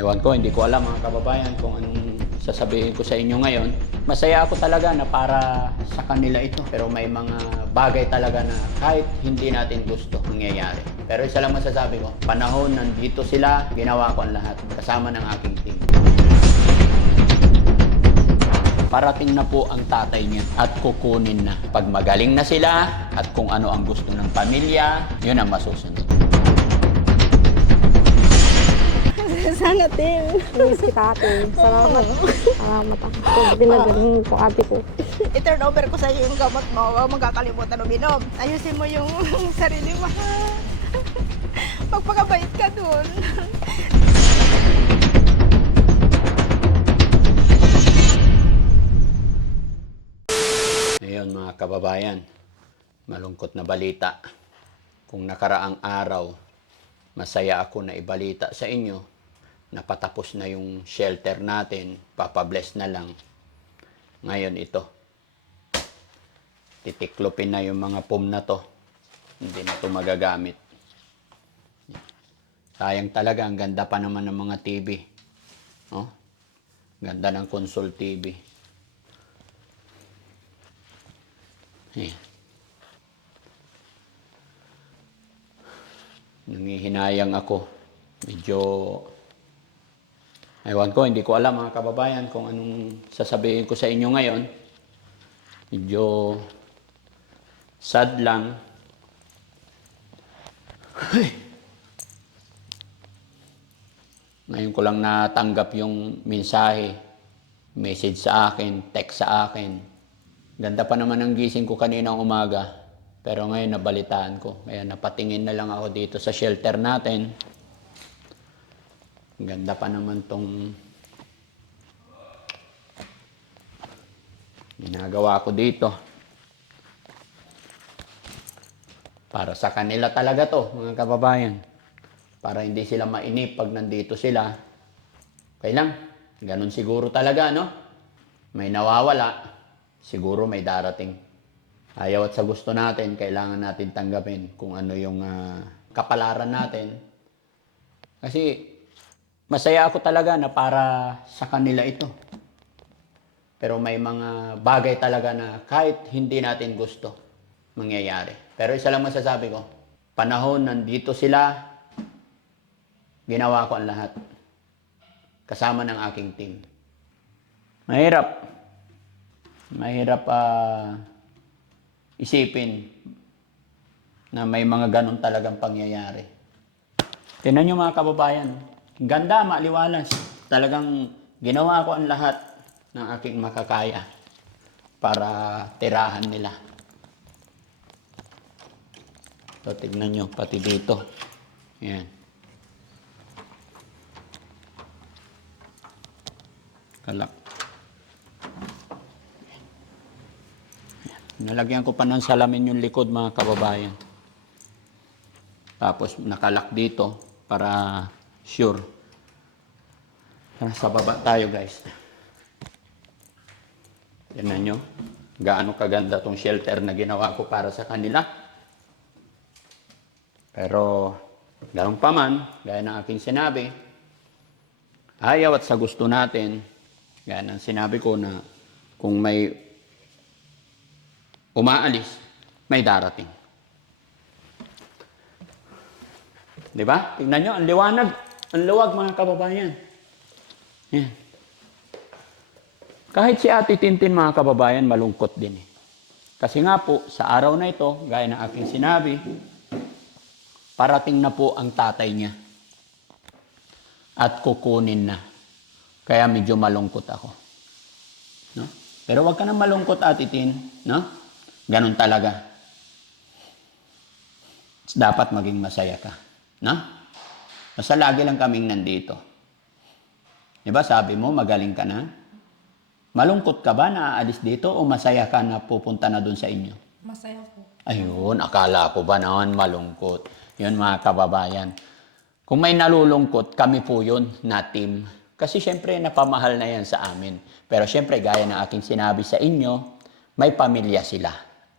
Ewan ko, hindi ko alam mga kababayan kung anong sasabihin ko sa inyo ngayon. Masaya ako talaga na para sa kanila ito. Pero may mga bagay talaga na kahit hindi natin gusto mangyayari. Pero isa lang masasabi ko, panahon nandito sila, ginawa ko ang lahat kasama ng aking team. Parating na po ang tatay niya at kukunin na. Pag magaling na sila at kung ano ang gusto ng pamilya, yun ang masusunod. Sana din. Miss kita ate. Salamat. Salamat ako. Pinagaling po ate ko. I-turn over ko sa iyo yung gamot mo. Huwag magkakalimutan uminom. Ayusin mo yung sarili mo. Magpakabait ka dun. Ngayon mga kababayan, malungkot na balita. Kung nakaraang araw, masaya ako na ibalita sa inyo na patapos na yung shelter natin, papabless na lang. Ngayon ito, titiklopin na yung mga pum na to. Hindi na to magagamit. Sayang talaga, ang ganda pa naman ng mga TV. Oh, ganda ng console TV. Eh. Nangihinayang ako. Medyo, ewan ko, hindi ko alam mga kababayan kung anong sasabihin ko sa inyo ngayon. Medyo sad lang. Ngayon ko lang natanggap yung mensahe, message sa akin, text sa akin. Ganda pa naman ang gising ko kaninang umaga. Pero ngayon nabalitaan ko. Kaya napatingin na lang ako dito sa shelter natin. Ganda pa naman tong ginagawa ko dito. Para sa kanila talaga to, mga kababayan. Para hindi sila mainip pag nandito sila. Okay lang. Ganun siguro talaga, no? May nawawala. Siguro may darating. Ayaw at sa gusto natin, kailangan natin tanggapin kung ano yung kapalaran natin. Kasi masaya ako talaga na para sa kanila ito. Pero may mga bagay talaga na kahit hindi natin gusto mangyayari. Pero isa lang masasabi ko, panahon nandito sila, ginawa ko ang lahat kasama ng aking team. Mahirap isipin na may mga ganun talagang pangyayari. Tingnan nyo mga kababayan, ganda, maaliwalas. Talagang ginawa ko ang lahat ng aking makakaya para tirahan nila. So, tignan nyo, pati dito. Yan. Kalak. Nalagyan ko pa ng salamin yung likod mga kababayan. Tapos nakalak dito para sure. Sa baba tayo guys. Tignan nyo. Gaano kaganda tong shelter na ginawa ko para sa kanila. Pero ganoon pa man, gaya ng aking sinabi, ayaw at sa gusto natin, gaya ng sinabi ko na kung may umaalis, may darating. Di ba? Tingnan nyo, ang liwanag, ang luwag mga kababayan. Yan. Kahit si Ate Tintin mga kababayan, malungkot din eh. Kasi nga po, sa araw na ito, gaya ng aking sinabi, parating na po ang tatay niya. At kukunin na. Kaya medyo malungkot ako. No? Pero wag ka na malungkot, Ate Tin. No? Ganun talaga. Dapat maging masaya ka. No? Basta lagi lang kaming nandito. Diba sabi mo, magaling ka na? Malungkot ka ba na aalis dito o masaya ka na pupunta na doon sa inyo? Masaya po. Ayun, akala ko ba naman malungkot? Yun mga kababayan. Kung may nalulungkot, kami po yun na team. Kasi syempre napamahal na yan sa amin. Pero syempre gaya ng aking sinabi sa inyo, may pamilya sila.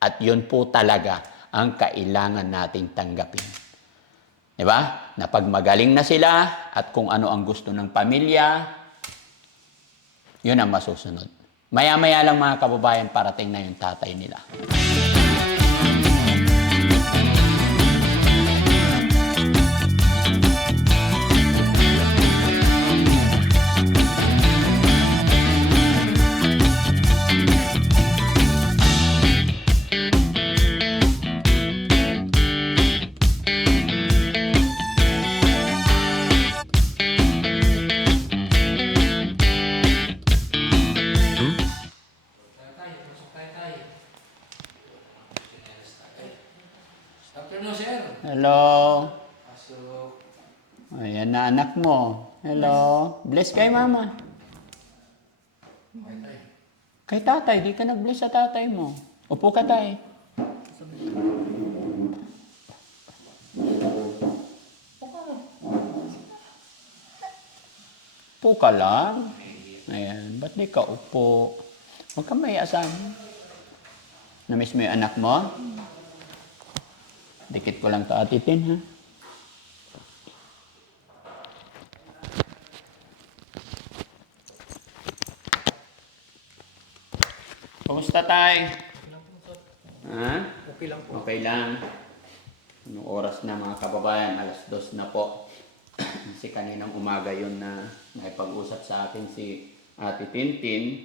At yun po talaga ang kailangan nating tanggapin. Di ba? Na pag magaling na sila at kung ano ang gusto ng pamilya, yun ang masusunod. Maya-maya lang mga kababayan, parating na yung tatay nila. Afternoon, sir. Hello. Pasok. Ayan na anak mo. Hello. Bless kay mama. Kay tatay, di ka nag-bless sa tatay mo. Upo ka tay. Upo ka lang. Ayan, ba't di ka upo? Huwag ka mayasan. Namiss mo yung anak mo? Dikit ko lang to atitin, ha? Kumusta tay? Ha? Okay lang po. Okay lang. Anong oras na mga kababayan? 2:00 na po. Kasi kaninang umaga yun na naipag-usap sa akin si Ate Tintin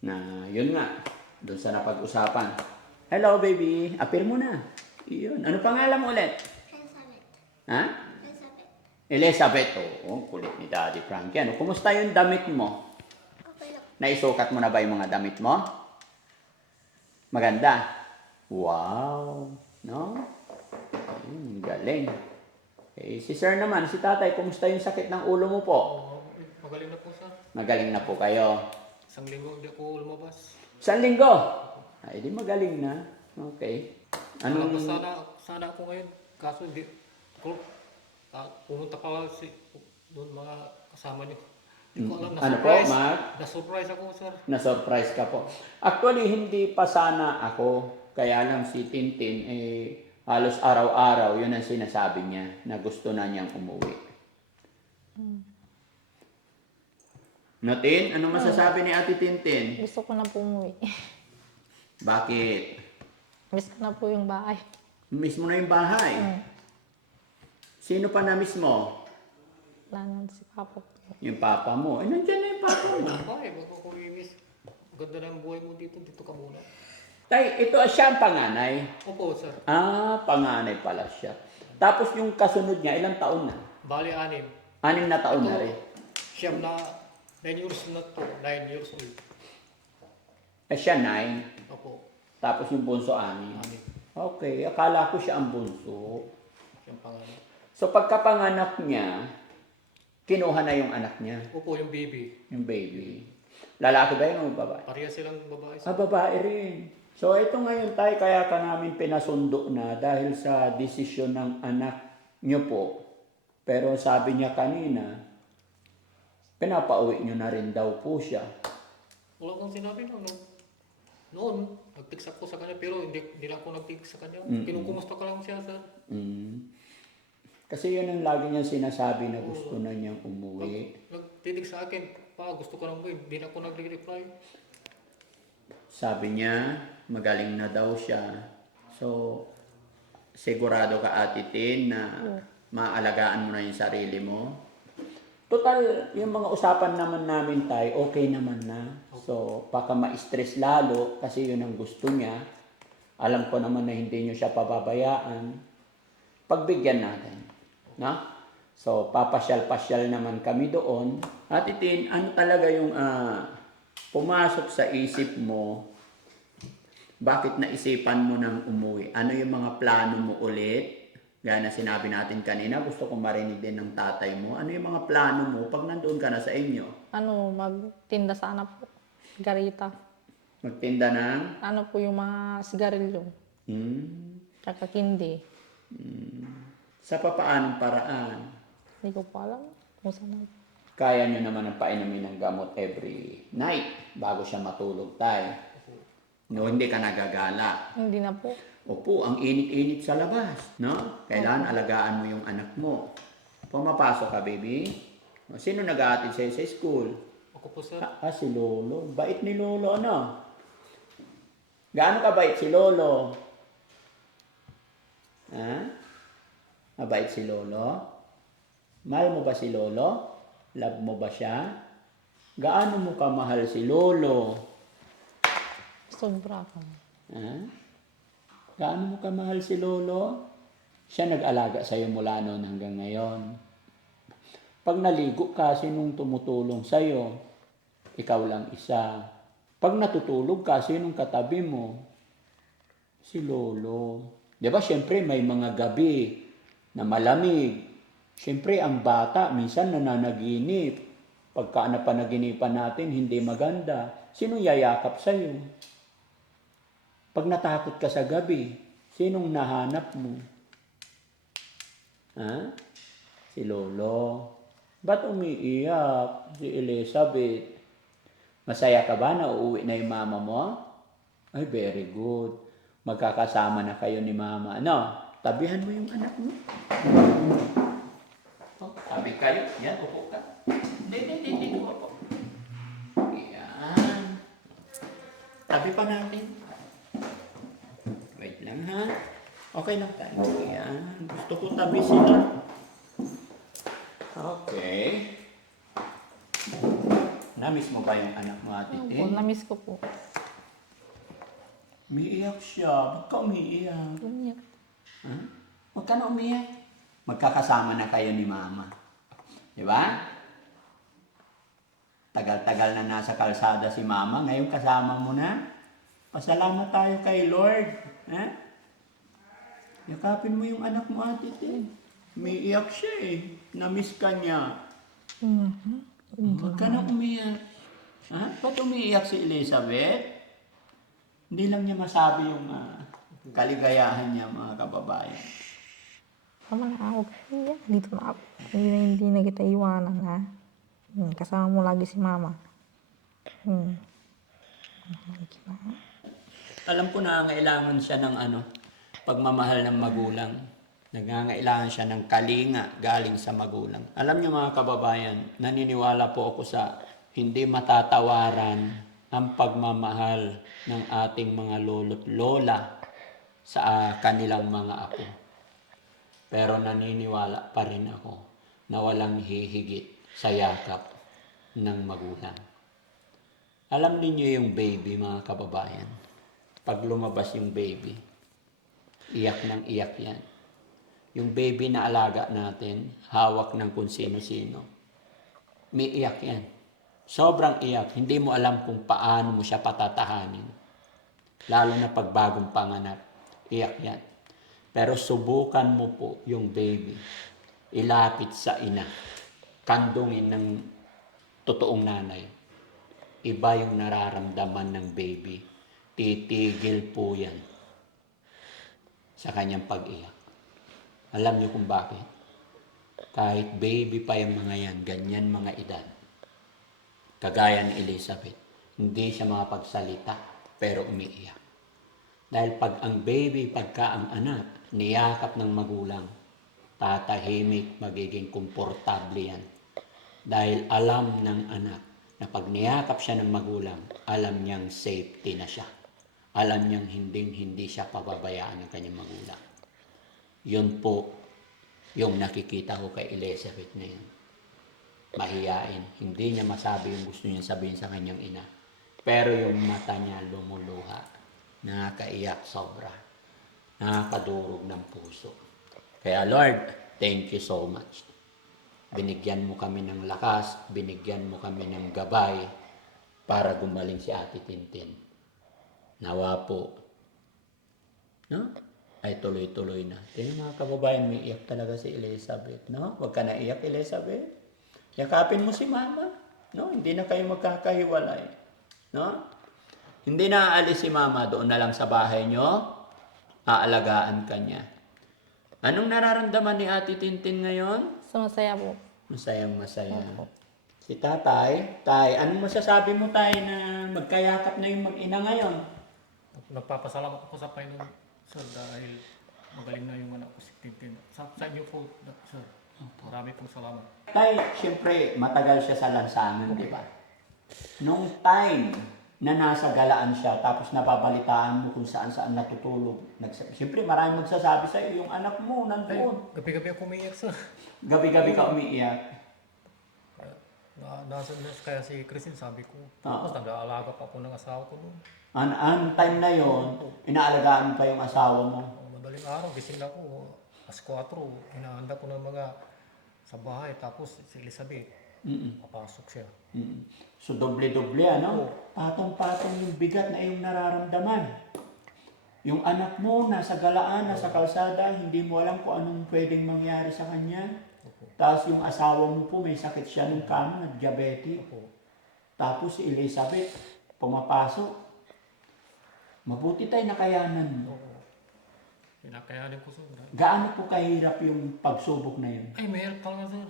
na yun nga, doon sa napag-usapan. Hello baby, appear mo na. Yun. Ano pangalan mo ulit? Elizabeth. Ha? Elizabeth. Oo, kulit ni Daddy Frankie. Ano, kumusta yung damit mo? Okay lang. Naisukat mo na ba yung mga damit mo? Maganda. Wow. No? Galing. Eh, si sir naman, si tatay, kumusta yung sakit ng ulo mo po? Magaling na po, sir. Magaling na po kayo. 1 linggo hindi ako lumabas. 1 linggo? Ay, di magaling na. Okay. Anong... Anong... sana ako ngayon. Kaso hindi ko... pumunta pa doon mga kasama niyo. Hindi ko alam. Ano po, Na-surprise. Mark? Na-surprise ako, sir. Na-surprise ka po. Actually, hindi pa sana ako. Kaya lang si Tintin, halos araw-araw, yun ang sinasabi niya na gusto na niyang umuwi. Natin, ano masasabi ni Ate Tintin? Gusto ko na po umuwi. Bakit? Miss ko na po yung bahay. Miss mo na yung bahay. Sino pa na miss mo? Wala na si Papa po. Yung papa mo. Nandiyan na yung papa mo. Ay, wag ako i-miss. Ganda na ang buhay mo dito. Dito ka muna. Tay, ito siya ang panganay. Opo, sir. Ah, panganay pala siya. Tapos yung kasunod niya, ilang taon na? Bali, 6. 6 na taon na rin. Siyam na 9 years na to. 9 years old. Eh siya 9. Opo. Tapos yung bunso 6. 6. Okay, akala ko siya ang bunso. Siyang pangalan. So pagkapanganak niya, kinuha na yung anak niya, Opo, yung baby. yung baby. Lalaki ba yun o babae? Pareha silang babae. Ah, babae rin. So ito ngayon tayo, kaya ka namin pinasundo na dahil sa desisyon ng anak niyo po. Pero sabi niya kanina, pinapauwi niyo na rin daw po siya. Wala akong sinabi noon, nag-text ako sa kanya pero hindi lang ako nag-text sa kanya. Kinukumusta ko lang siya, sir. Kasi yun ang lagi niya sinasabi na gusto na niyang umuwi. Nagtitig sa akin, pa gusto ko lang mo, hindi na ako nag-reply. Sabi niya, magaling na daw siya. So, sigurado ka Ate Tin na maalagaan mo na yung sarili mo. Total, yung mga usapan naman namin tayo, okay naman na. So, baka ma-stress lalo kasi yun ang gusto niya. Alam ko naman na hindi niyo siya pababayaan. Pagbigyan natin. No? So, papasyal-pasyal naman kami doon. Ate Tin, ano talaga yung pumasok sa isip mo? Bakit naisipan mo nang umuwi? Ano yung mga plano mo ulit? Gaya na sinabi natin kanina, gusto kong marinig din ng tatay mo. Ano yung mga plano mo pag nandoon ka na sa inyo? Magtinda sana po. Garita. Magtinda ng? Ano po yung mga sigarilyo. Tsaka kindi. Sa papaanong paraan? Hindi ko po alam kung saan. Kaya nyo naman ang painumin ng gamot every night bago siya matulog tayo. No, hindi ka nagagala. Hindi na po. Opo, ang init-init sa labas, no? Kailangan alagaan mo yung anak mo. Pumapasok ka, baby. O, sino nag-aatid sa'yo sa school? Ako po, sir. Si Lolo. Bait ni Lolo, ano? Gaano ka bait si Lolo? Ha? Mabait si Lolo? Mahal mo ba si Lolo? Love mo ba siya? Gaano mo kamahal si Lolo? Sobra ka. Ha? Gaano mo kamahal si Lolo? Siya nag-alaga sa'yo mula noon hanggang ngayon. Pag naligo ka, sinong tumutulong sa'yo? Ikaw lang isa. Pag natutulog ka, sinong katabi mo? Si Lolo. Di ba, siyempre may mga gabi na malamig. Siyempre, ang bata, minsan nananaginip. Pagka napanaginipan natin, hindi maganda. Sinong yayakap sa'yo? Pag natakot ka sa gabi, sinong nahanap mo? Ha? Si Lolo. Ba't umiiyak si Elizabeth? Masaya ka ba na uuwi na yung mama mo? Ay, very good. Magkakasama na kayo ni mama. Ano? Tabihan mo yung anak mo. Oh, tabi kayo. Yan, upo ka. Hindi, upo. Yan. Tabi pa natin. Wait lang, ha? Okay lang tayo. Yan. Gusto ko tabi sila. Okay. Namiss mo ba yung anak mo, Ate Opo, Tin? na-miss ko po. Umiiyak siya. Ba't ka umiiyak? Umiyak. Ha? Huwag ka na umiyak. Magkakasama na kayo ni Mama. Di ba? Tagal-tagal na nasa kalsada si Mama. Ngayon kasama mo na. Pasalamat tayo kay Lord. Ha? Yakapin mo yung anak mo, Ate Tin. Umiiyak siya eh. Namiss ka niya. Huwag ka na umiyak. Ha? Ba't umiiyak si Elizabeth? Hindi lang niya masabi yung kaligayahan niya, mga kababayan. Tama na ako. Dito na ako. Hindi na kita iwanan, ha? Kasama mo lagi si mama. Alam ko na nangangailangan siya ng pagmamahal ng magulang. Nangangailangan siya ng kalinga galing sa magulang. Alam niyo mga kababayan, naniniwala po ako sa hindi matatawaran ang pagmamahal ng ating mga lolo't lola sa kanilang mga apo. Pero naniniwala pa rin ako na walang hihigit sa yakap ng magulang. Alam niyo yung baby, mga kababayan. Pag lumabas yung baby, iyak ng iyak yan. Yung baby na alaga natin, hawak ng kung sino-sino. May iyak yan. Sobrang iyak. Hindi mo alam kung paano mo siya patatahanin. Lalo na pag bagong panganak. Iyak yan. Pero subukan mo po yung baby. Ilapit sa ina. Kandungin ng totoong nanay. Iba yung nararamdaman ng baby. Titigil po yan sa kanyang pag-iyak. Alam niyo kung bakit? Kahit baby pa yung mga yan, ganyan mga edad. Kagaya ni Elizabeth, hindi siya makapagsalita, pero umiiyak. Dahil pag ang baby, pagka ang anak, niyakap ng magulang, tatahimik, magiging komportable yan. Dahil alam ng anak na pag niyakap siya ng magulang, alam niyang safety na siya. Alam niyang hindi siya pababayaan ng kanyang magulang. Yun po yung nakikita ko kay Elizabeth ngayon. Mahiyain. Hindi niya masabi yung gusto niya sabihin sa kanyang ina. Pero yung mata niya lumuluha. Nakakaiyak sobra. Nakakadurog ng puso. Kaya Lord, thank you so much. Binigyan mo kami ng lakas, binigyan mo kami ng gabay para gumaling si Ate Tintin. Nawa po. No? Ay tuloy-tuloy na. Tingnan mga kababayan, may iyak talaga si Elizabeth. No? Huwag ka na iyak, Elizabeth. Yakapin mo si Mama. No? Hindi na kayo magkakahiwalay. No? Hindi na aalis si Mama, doon na lang sa bahay nyo. Aalagaan ka niya. Anong nararamdaman ni Ate Tintin ngayon? Masaya po. Masayang masaya. Si Tatay, Tay, anong masasabi mo, Tay, na magkayakap na yung mag-ina ngayon? nagpapasalamat ako sa Panginoon, sir, dahil magaling na yung anak ko si Tintin. Sa inyo po, sir. Marami pong salamat. Tay, siyempre, matagal siya sa lansangan, di ba? Nung time na nasa galaan siya, tapos napabalitaan mo kung saan-saan natutulog. Siyempre, maraming magsasabi sa'yo, yung anak mo Ay, nandoon. gabi-gabi ako umiiyak, sir. Gabi-gabi ka umiiyak. Kaya si Christine sabi ko, Ah. tapos nag-aalaga pa ako ng asawa ko noon. Ang time na yon, inaalagaan mo pa yung asawa mo. Madaling araw, gising ako, alas 4, hinahanda ko ng mga sa bahay, tapos si Elizabeth, papasok siya. So, doble-doble, ano? Patong-patong yung bigat na iyong nararamdaman. Yung anak mo, nasa galaan, nasa kalsada, hindi mo alam kung anong pwedeng mangyari sa kanya. Tapos yung asawa mo po, may sakit siya ng kama, diabetic. Tapos si Elizabeth, pumapasok. Mabuti tayo nakayanan mo. Pinakayanin ko, sir. Gaano po kahirap yung pagsubok na yun? Ay, mahirap talaga, sir.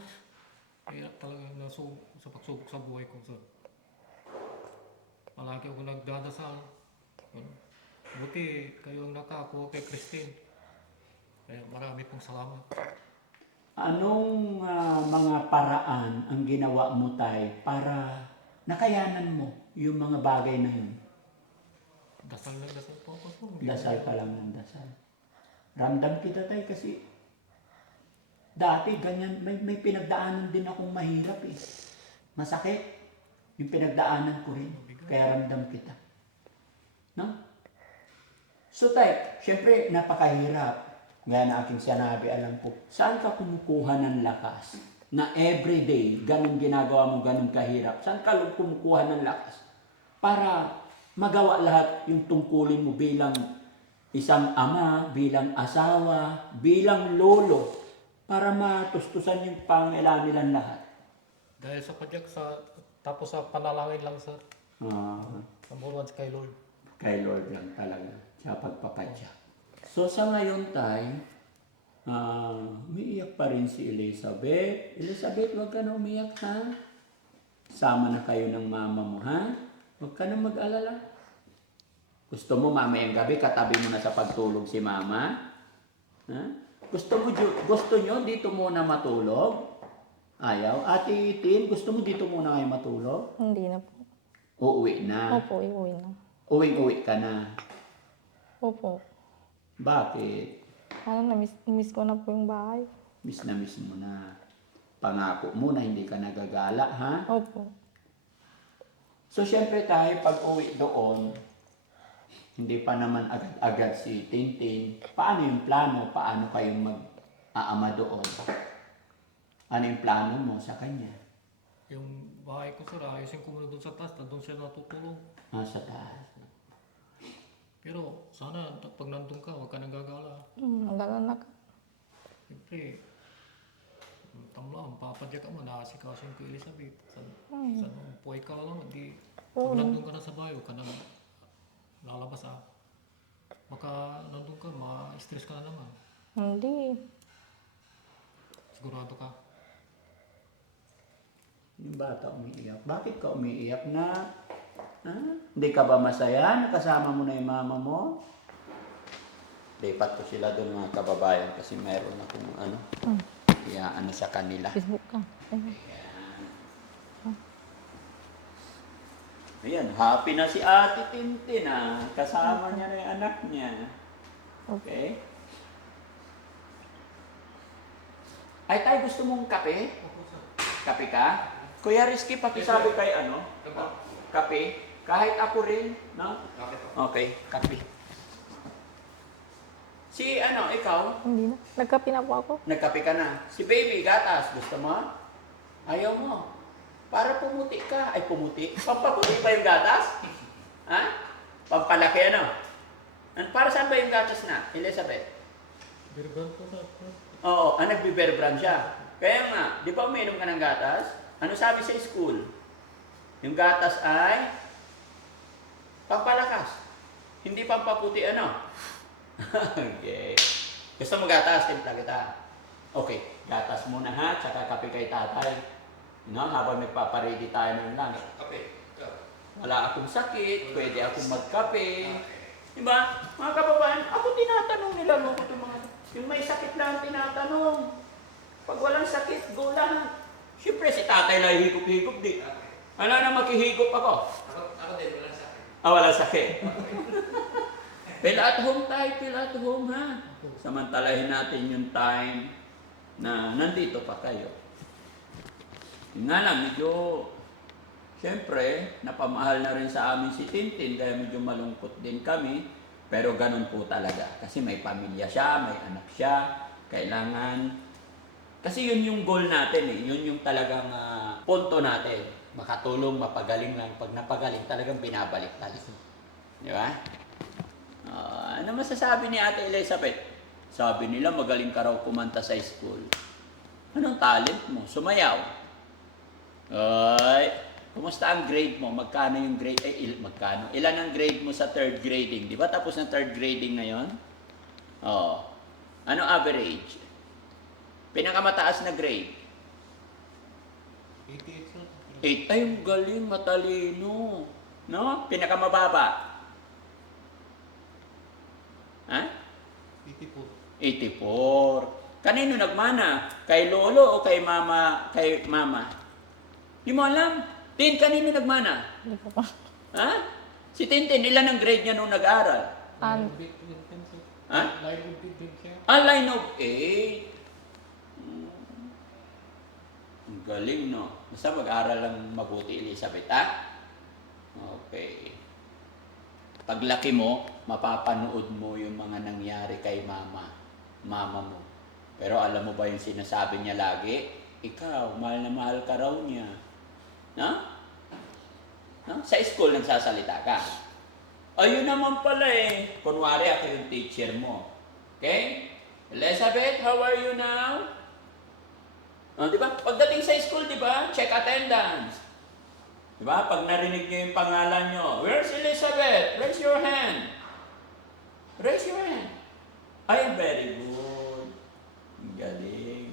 Mahirap talaga sa pagsubok sa buhay ko, sir. Palagi ako nagdadasal. Buti kayo ang nakakuha kay Christine. Kaya marami pong salamat. Anong mga paraan ang ginawa mo tayo para nakayanan mo yung mga bagay na yun? Dasal lang dasal po ako, sir. Dasal ka lang ng dasal. Ramdam kita tayo kasi dati ganyan, may pinagdaanan din akong mahirap eh. Masakit. Yung pinagdaanan ko rin. Kaya ramdam kita. No? So tayo, syempre napakahirap. Gaya na aking sinabi, alam ko, saan ka kumukuha ng lakas? Na everyday, ganun ginagawa mo, ganun kahirap. Saan ka kumukuha ng lakas? Para magawa lahat yung tungkulin mo bilang isang ama, bilang asawa, bilang lolo, para matustusan yung pangailangan nilang lahat. Dahil sa padyak, tapos sa panalangin lang, sir. Number 1 kay Lord. Kay Lord lang talaga, siya pagpapadya. So sa ngayon tayo, umiiyak pa rin si Elizabeth. Elizabeth, huwag ka na umiyak, ha? Sama na kayo ng mama mo, ha? Huwag ka na mag-alala. Gusto mo mamayang gabi, katabi mo na sa pagtulog si mama? Ha? Gusto nyo dito muna matulog? Ayaw? Ate Tin, gusto mo dito muna kayo matulog? Hindi na po. Uuwi na. Opo, iuwi na. Uwing-uwi ka na. Opo. Bakit? Miss ko na po yung bahay. Miss mo na. Pangako mo na hindi ka nagagala, ha? Opo. So, syempre tayo, pag uwi doon, hindi pa naman agad-agad si Tintin. Paano yung plano? Paano kayong mag-aama doon? Ano yung plano mo sa kanya? Yung bahay ko, sir, ayusin ko muna doon sa taas, doon siya natutulog. Sa taas. Pero sana pag nandun ka, huwag ka nang gagala. Nagala na ka. Siyempre, tamlang, papadya ka mo, nakasikasin ko Elizabeth. Sa puhay ka lang, di, pag nandun ka na sa bahay, huwag ka nang lalabas, Baka nandun ka, ma-stress ka na naman. Hindi. Sigurado ka. Yung bata umiiyak. Bakit ka umiiyak na? Ha? Hindi ka ba masaya? Nakasama mo na yung mama mo? Lipat ko sila doon mga kababayan kasi meron akong ano sa kanila. Facebook ka. Ayan, happy na si Ate Tintin kasama niya na yung anak niya. Okay? Ay, tayo gusto mong kape? Kape ka? Kuya Rizky, pakisabi kay kape. Kahit ako rin, no? Okay, kape. Si ikaw? Hindi na. Nagkape na po ako. Nagkape ka na. Si baby, gatas. Gusto mo? Ayaw mo. Para pumuti ka. Ay, pumuti. Pampaputi pa yung gatas? Ha? Pampalaki para saan ba yung gatas na, Elizabeth? Birban ko na. Oo, nagbe-bear brand siya. Kaya nga, di ba uminom ka ng gatas? Ano sabi sa school? Yung gatas ay pampalakas. Hindi pampaputi Okay. Gusto mo gatas? Timpla kita. Okay, gatas muna ha, tsaka kape kay tatay. Habang nagpaparedy tayo ng lunch. Okay. Wala akong sakit, pwede akong magkape. Diba? Mga kababayan, ako tinatanong nila mo ko mga, yung may sakit lang tinatanong. Pag walang sakit, go lang. Siyempre si tatay lang higop-higop di. Wala na makihigop ako. Ako din, wala sa akin. Walang sakit. Feel at home tayo, feel at home ha. Samantalahin natin yung time na nandito pa kayo. Yun nga lang, medyo, siyempre, napamahal na rin sa amin si Tintin, kaya medyo malungkot din kami. Pero ganun po talaga. Kasi may pamilya siya, may anak siya, kailangan. Kasi yun yung goal natin eh. Yun yung talagang punto natin. Makatulong, mapagaling lang. Pag napagaling, talagang binabalik talaga. Di ba? Ano masasabi ni Ate Elizabeth? Sabi nila magaling ka raw kumanta sa school. Anong talent mo? Sumayaw. Ay, kumusta ang grade mo? Magkano yung grade? Magkano? Ilan ang grade mo sa third grading? Di ba tapos ng third grading ngayon? Oh. Ano average? Pinakamataas na grade? 88 lang. 8. Ay, ang galing, matalino. No? Pinakamababa? Ha? 84. 84. Kanino nagmana? Kay lolo o kay mama? Kay mama? Di mo alam. Tin, kanino nagmana? Hindi ko pa. Ha? Si Tintin, ilan ang grade niya nung nag-aaral? An- Ha? Line of big siya. Line of 8. Ang galing, no? Basta mag-aaral lang mabuti, Elizabeth, ha? Okay. Paglaki mo, mapapanood mo yung mga nangyari kay mama mo. Pero alam mo ba yung sinasabi niya lagi? Ikaw, mahal na mahal ka raw niya. No? No? Sa school nagsasalita ka. Ayun naman pala eh. Kunwari ako yung teacher mo. Okay? Elizabeth, how are you now? Di ba? Pagdating sa school, di ba? Check attendance. Di ba? Pag narinig niyo yung pangalan niyo, where's Elizabeth? Raise your hand. Raise your hand. Ay, very good. Ang galing.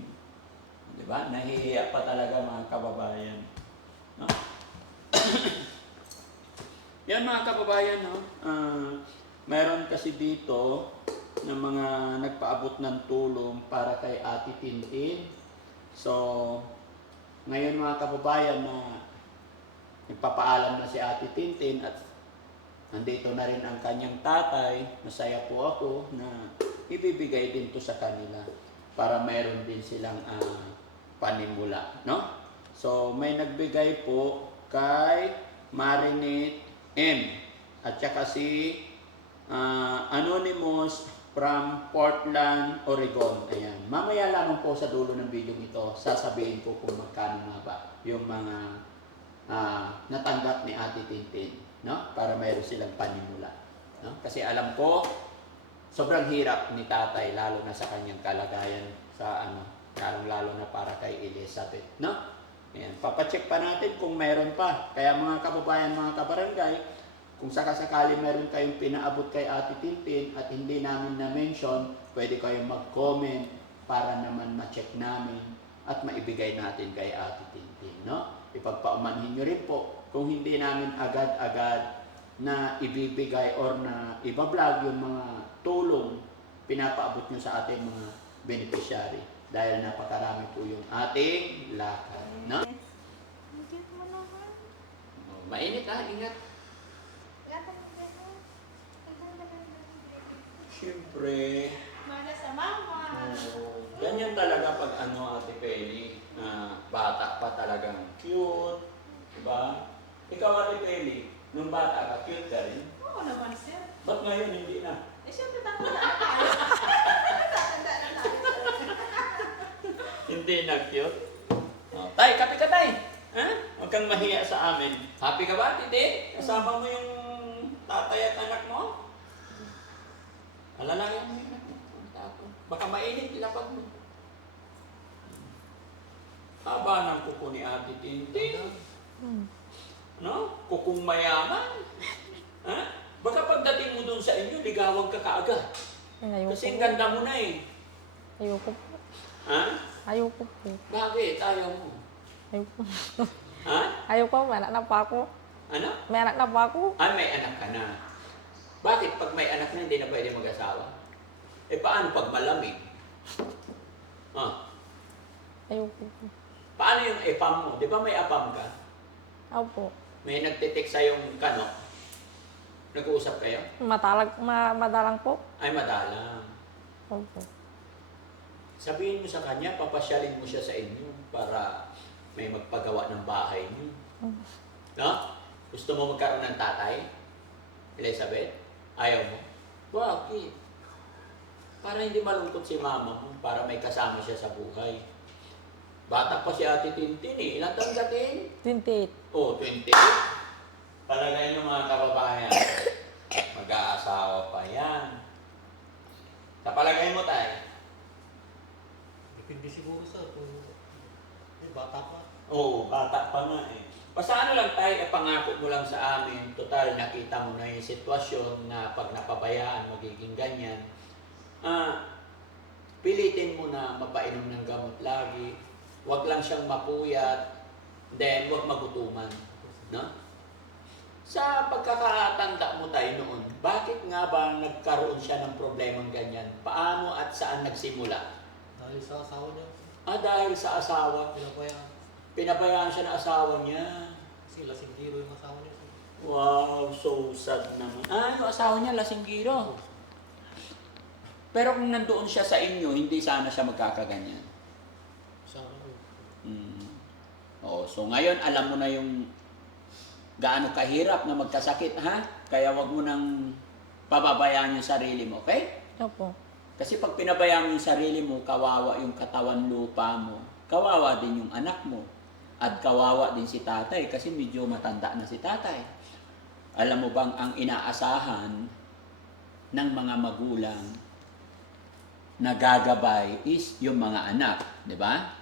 Di ba? Nahihiya pa talaga mga kababayan. No? Yan mga kababayan, no? Meron kasi dito ng mga nagpaabot ng tulong para kay Ate Tintin. So, ngayon mga kababayan na nagpapaalam na si Ate Tintin at nandito na rin ang kanyang tatay, masaya po ako na ibibigay din to sa kanila para mayroon din silang panimula, no? So, may nagbigay po kay Marinette M. At saka si Anonymous from Portland, Oregon. Ayan. Mamaya lamang po sa dulo ng video ito, sasabihin ko kung magkano nga ba yung mga natanggap ni Ate Tintin, no? Para mayroon silang panimula, no? Kasi alam ko sobrang hirap ni tatay lalo na sa kanyang kalagayan sa lalo na para kay Elizabeth, no? Ayan, papacheck pa natin kung mayroon pa. Kaya mga kababayan, mga kabarangay, kung sakasakali meron kayong pinaabot kay Ate Tintin at hindi namin na-mention, pwede kayong mag-comment para naman ma-check namin at maibigay natin kay Ate Tintin, no? Ipagpaumanhin nyo rin po kung hindi namin agad-agad na ibibigay or na ibablog yung mga tulong pinapaabot nyo sa ating mga beneficiary dahil napakarami po yung ating lakad, no? Mainit ha, ingat. Siyempre, Mana sa mama. ganyan talaga pag Ate Peli, bata pa talagang cute, diba? Ikaw Ate Peli, nung bata ka, cute ka rin. Oo naman, sir. Ba't ngayon hindi na? Eh, siyempre, tatanda na tayo. Tatanda na tayo. Hindi na cute? Tay, kape ka tay! Ha? Huwag kang mahiya sa amin. Happy ka ba, Titi? Kasama mo yung tatay at anak mo? Alalayan mo yung anak mo. Baka mainit, ilapag mo. Haba ng kuko ni Ate Tintin. No? Kukong mayaman. Ha? Baka pagdating mo doon sa inyo, ligawan ka kaagad. Ayoko Kasi ang po. ganda mo na eh. Ayoko po. Ha? Ayoko po. Bakit? Ayaw mo. Ayoko. Ha? Ayoko, may anak na pa ako. Ano? May anak na pa ako. Ay, may anak ka na. Bakit pag may anak na hindi na pwede mag-asawa? Eh paano pag malamig? Ah, Ayoko po. paano yung EPAM mo? Di ba may APAM ka? Opo. May nagtitik sa yung kano? Nag-uusap kayo? Madalang po. Ay, madalang. Opo. Sabihin mo sa kanya, papasyalin mo siya sa inyo para may magpagawa ng bahay niyo. No? Gusto mo magkaroon ng tatay? Elizabeth? Ayaw mo? Bakit? Para hindi malungkot si mama mo, para may kasama siya sa buhay. Bata pa si Ate Tintin eh. Ilang taon ka, Tin? 28. Oh, 28. Palagay niyo mga kababayan, mag-aasawa pa yan. Sa palagay mo tayo? Depende siguro sa kung bata pa. Oo, bata pa nga eh. Paano lang tayo, pangako mo lang sa amin, total nakita mo na yung sitwasyon na pag napabayaan, magiging ganyan. Pilitin mo na mapainom ng gamot lagi, huwag lang siyang mapuyat, then huwag magutuman. No? Sa pagkakatanda mo tayo noon, bakit nga ba nagkaroon siya ng problemang ganyan? Paano at saan nagsimula? Dahil sa asawa niya, Dahil sa asawa. pinabayaan. Pinabayaan siya ng asawa niya. Kasi lasinggiro yung asawa niya. Wow, so sad naman. Yung asawa niya lasinggiro. Pero kung nandoon siya sa inyo, hindi sana siya magkakaganyan. Sa ano, Oo, so ngayon alam mo na yung gaano kahirap na magkasakit, ha? Kaya wag mo nang pababayaan yung sarili mo, okay? Opo. Kasi pag pinabayaan mo yung sarili mo, kawawa yung katawan lupa mo. Kawawa din yung anak mo. At kawawa din si tatay kasi medyo matanda na si tatay. Alam mo bang ang inaasahan ng mga magulang na gagabay is yung mga anak, di ba?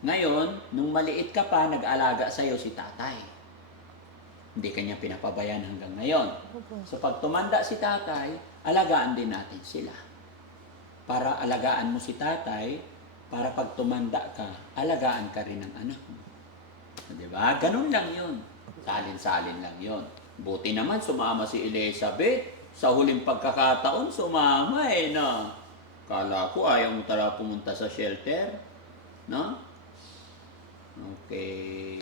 Ngayon, nung maliit ka pa, nag-alaga sa'yo si tatay. Hindi kanya pinapabayaan hanggang ngayon. Opo. So pag tumanda si tatay, alagaan din natin sila. Para alagaan mo si tatay, para pag tumanda ka, alagaan ka rin ng anak mo. Di ba? Ganun lang yun. Salin-salin lang yun. Buti naman sumama si Elizabeth. Sa huling pagkakataon, sumama eh na. Kala ko ayaw mo talaga pumunta sa shelter. No? Okay.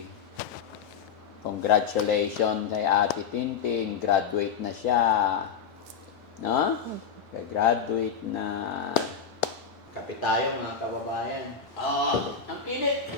Congratulations kay Ate Tinting. Graduate na siya. No? Graduate na. Kapit tayo mga kababayan. Ang init.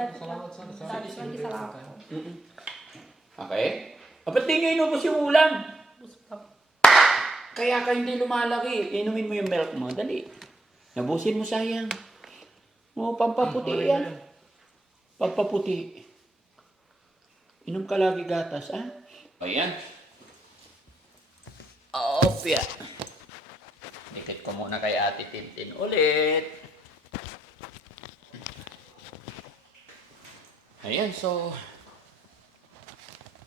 maraming salamat sa Salamat. Okay? Ba't di nyo inubos yung ulam? Kaya ka hindi lumalaki. Inumin mo yung milk mo. Dali. Nabusin mo sayang. Pampaputi yan. Pampaputi. Inom ka lagi gatas, ha? Ayan. Opya. Dikit ko muna kay Ate Tintin ulit. Ayan, so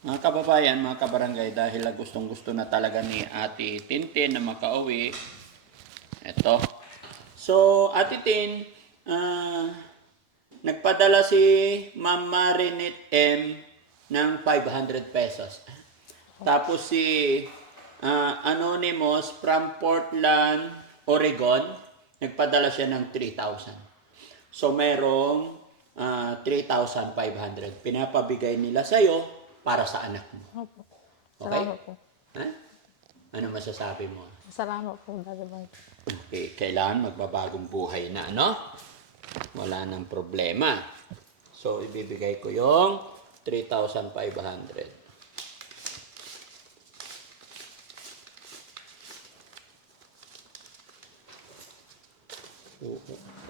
mga kababayan, mga kabarangay, dahil gustong-gusto na talaga ni Ate Tintin na makauwi. Eto. So, Ate Tin, nagpadala si Ma'am Marinette M ng 500 pesos. Tapos si Anonymous from Portland, Oregon, nagpadala siya ng 3,000. So, merong 3,500. Pinapabigay nila sa'yo para sa anak mo. Opo. Okay? Salamat po. Ha? Ano masasabi mo? Salamat po, Daddy Frankie. Okay, kailangan magbabagong buhay na, ano? Wala nang problema. So, ibibigay ko yung 3,500.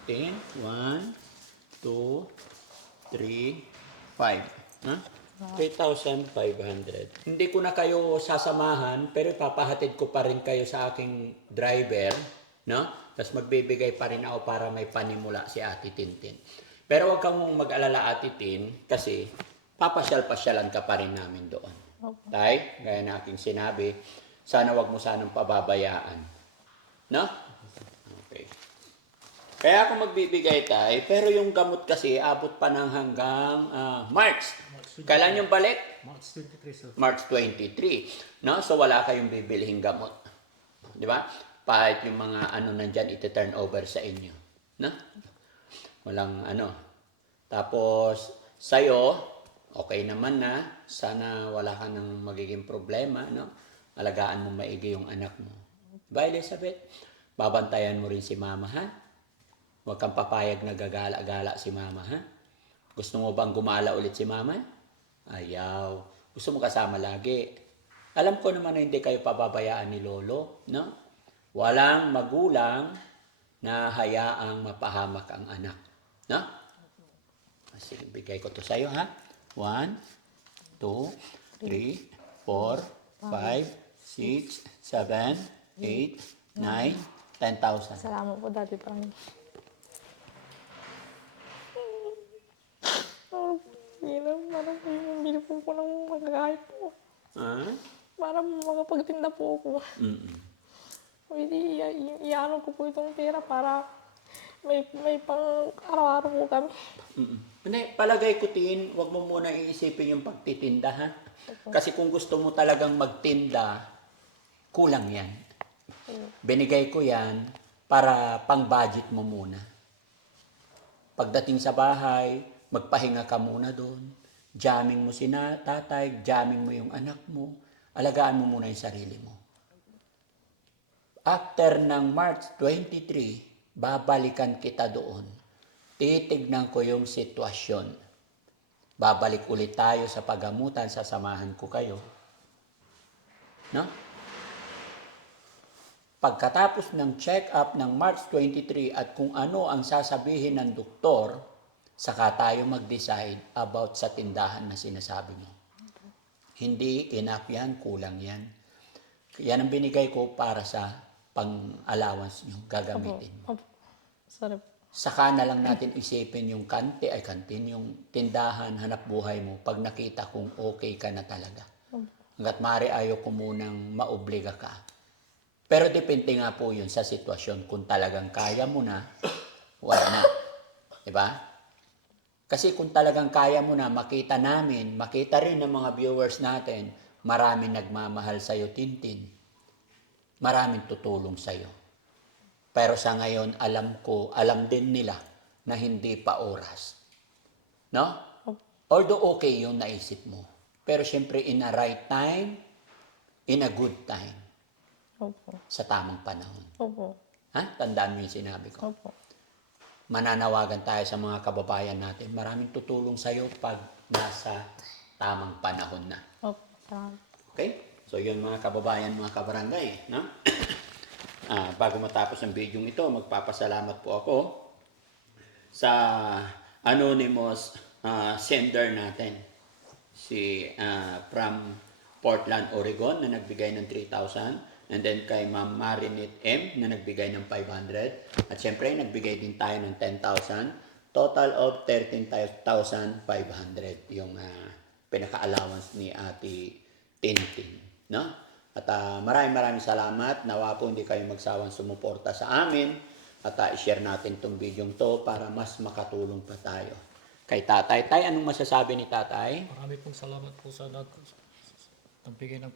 Ten, 1, 2, 3, 5. Ha? 3,500. Hindi ko na kayo sasamahan, pero ipapahatid ko pa rin kayo sa aking driver, no? Tapos magbibigay pa rin ako para may panimula si Ate Tintin. Pero huwag kang mag-alala, Ate Tin, kasi papasyal-pasyalan ka pa rin namin doon. Tay, gaya na aking sinabi, sana wag mo sanang pababayaan. No? Okay. Kaya ako magbibigay tayo, pero yung gamot kasi abot pa ng hanggang March. Kailan yung balik? March 23, sir. March 23. No? So wala kayong bibilihing gamot. Di ba? Kahit yung mga ano nandyan, iti-turn over sa inyo. No? Walang ano. Tapos, sa'yo, okay naman na. Sana wala ka nang magiging problema. No? Alagaan mo maigi yung anak mo. Ba, Elizabeth? Babantayan mo rin si mama, ha? Huwag kang papayag na gagala-gala si mama, ha? Gusto mo bang gumala ulit si mama? Ayaw. Gusto mo kasama lagi. Alam ko naman na hindi kayo pababayaan ni Lolo, no? Walang magulang na hayaang mapahamak ang anak, no? Sige, bigay ko to sa'yo, ha? 1, 2, 3, 4, 5, 6, 7, 8, 9, 10,000. Salamat po, Daddy Frankie. Parang bumili po ko ng magagayat po. Ha? Para makapagtinda po ako. Hindi, iano ko po itong pera para may pang araw-araw po kami. Hindi, palagay ko Tin, huwag mo muna iisipin yung pagtitinda, ha? Kasi kung gusto mo talagang magtinda, kulang yan. Binigay ko yan para pang-budget mo muna. Pagdating sa bahay, magpahinga ka muna doon. Jamming mo si tatay, jamming mo yung anak mo. Alagaan mo muna yung sarili mo. After ng March 23, babalikan kita doon. Titignan ko yung sitwasyon. Babalik ulit tayo sa pagamutan, sasamahan ko kayo. No? Pagkatapos ng check-up ng March 23 at kung ano ang sasabihin ng doktor, saka tayo mag-decide about sa tindahan na sinasabi mo. Hindi, enough yan, kulang yan. Yan ang binigay ko para sa pang-allowance nyo, gagamitin mo. Sorry po. Saka na lang natin isipin yung kantin, yung tindahan, hanap buhay mo, pag nakita kung okay ka na talaga. Hanggat maaari ayaw ko munang maobliga ka. Pero depende nga po yun sa sitwasyon. Kung talagang kaya mo na, wala na. Diba? Kasi kung talagang kaya mo na, makita namin, makita rin ng mga viewers natin, maraming nagmamahal sa'yo, Tintin. Maraming tutulong sa'yo. Pero sa ngayon, alam din nila na hindi pa oras. No? Although okay yung naisip mo. Pero syempre, in a right time, in a good time. Opo. Sa tamang panahon. Opo. Ha? Tandaan mo yung sinabi ko. Opo. Mananawagan tayo sa mga kababayan natin. Maraming tutulong sa'yo pag nasa tamang panahon na. Opo. Salamat. Okay? So yun mga kababayan, mga kabarangay. No? Bago matapos ang video ito, magpapasalamat po ako sa anonymous sender natin. Si from Portland, Oregon na nagbigay ng 3,000. And then kay Ma'am Marinette M na nagbigay ng 500. At syempre, nagbigay din tayo ng 10,000. Total of 13,500 yung pinaka-allowance ni Ate Tintin. No? At maraming salamat. Nawa po hindi kayo magsawang sumuporta sa amin. At i-share natin itong video to para mas makatulong pa tayo. Kay Tatay. Tay, anong masasabi ni Tatay? Marami pong salamat po sa nagbigay ng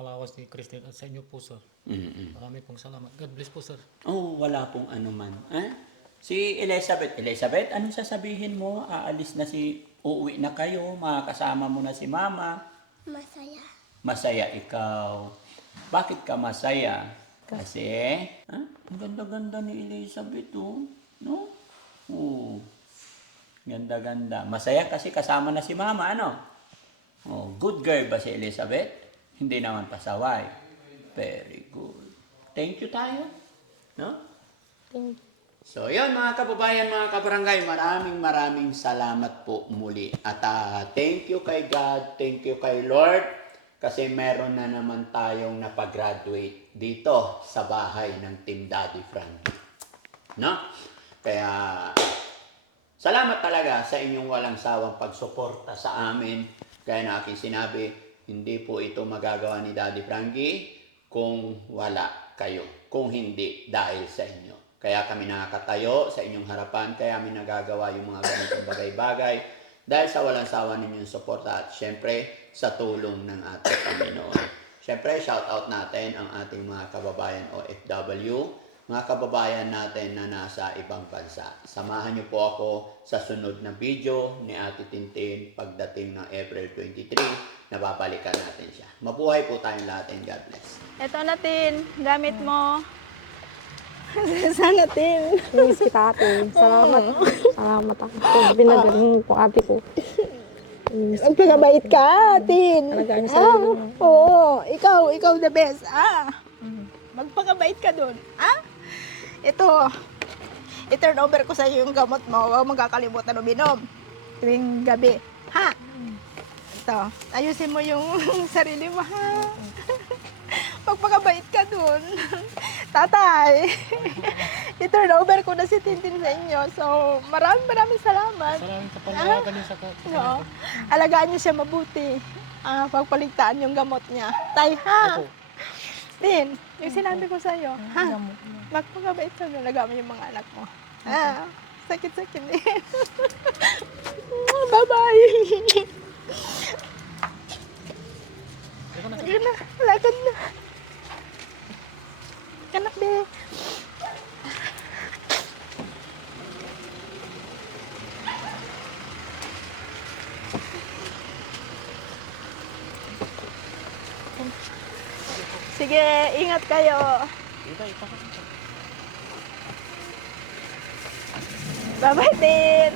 allowance ni Christine at sa inyo po, sir. Marami pong salamat. God bless po, sir. Oh, wala pong anuman. Si Elizabeth. Elizabeth, anong sasabihin mo? Aalis na uuwi na kayo, makakasama mo na si Mama. Masaya. Masaya ikaw. Bakit ka masaya? Kasi, ang ganda-ganda ni Elizabeth, oh. No? Oh. Ganda-ganda. Masaya kasi kasama na si Mama, ano? Oh, good girl ba si Elizabeth? Hindi naman pasaway. Very good. Thank you tayo. No? Thank you. So, yun mga kababayan, mga kabarangay, maraming salamat po muli. At thank you kay God, thank you kay Lord, kasi meron na naman tayong napag-graduate dito sa bahay ng Team Daddy Frankie. No? Kaya, salamat talaga sa inyong walang sawang pagsuporta sa amin. Kaya na aking sinabi, hindi po ito magagawa ni Daddy Frankie kung wala kayo. Kung hindi dahil sa inyo. Kaya kami nakakatayo sa inyong harapan, kaya kami nagagawa yung mga ganitong bagay-bagay dahil sa walang sawa ninyong suporta at syempre sa tulong ng ating Panginoon. Syempre, shout out natin ang ating mga kababayan OFW, mga kababayan natin na nasa ibang bansa. Samahan niyo po ako sa sunod na video ni Ate Tintin pagdating ng April 23, nababalikan natin siya. Mabuhay po tayong lahat and God bless. Ito natin, gamit mo. Sana tin. Miss kita ate. Salamat. Salamat ako. Binagaling po ate ko. Magpagabait ka, tin. Alagaan niyo sa sarili mo. Oo, ikaw the best. Magpagabait ka dun. I-turn over ko sa iyo yung gamot mo. Huwag magkakalimutan uminom. Tuwing gabi. Ha? Ito, ayusin mo yung sarili mo, ha? Magpakabait ka dun. Tatay, i-turn over ko na si Tintin sa inyo. So, maraming salamat. Salamat sa panawagan niyo sa Oo. Alagaan niyo siya mabuti. Pagpaligtaan yung gamot niya. Tay, ha? Din, yung sinabi ko sa iyo, ha? Magpakabait ka dun. Alagaan mo yung mga anak mo. Sakit-sakit din. Bye-bye. Ayun na, lakad na. Anak, be. Sige, ingat kayo. Bye-bye, Tin.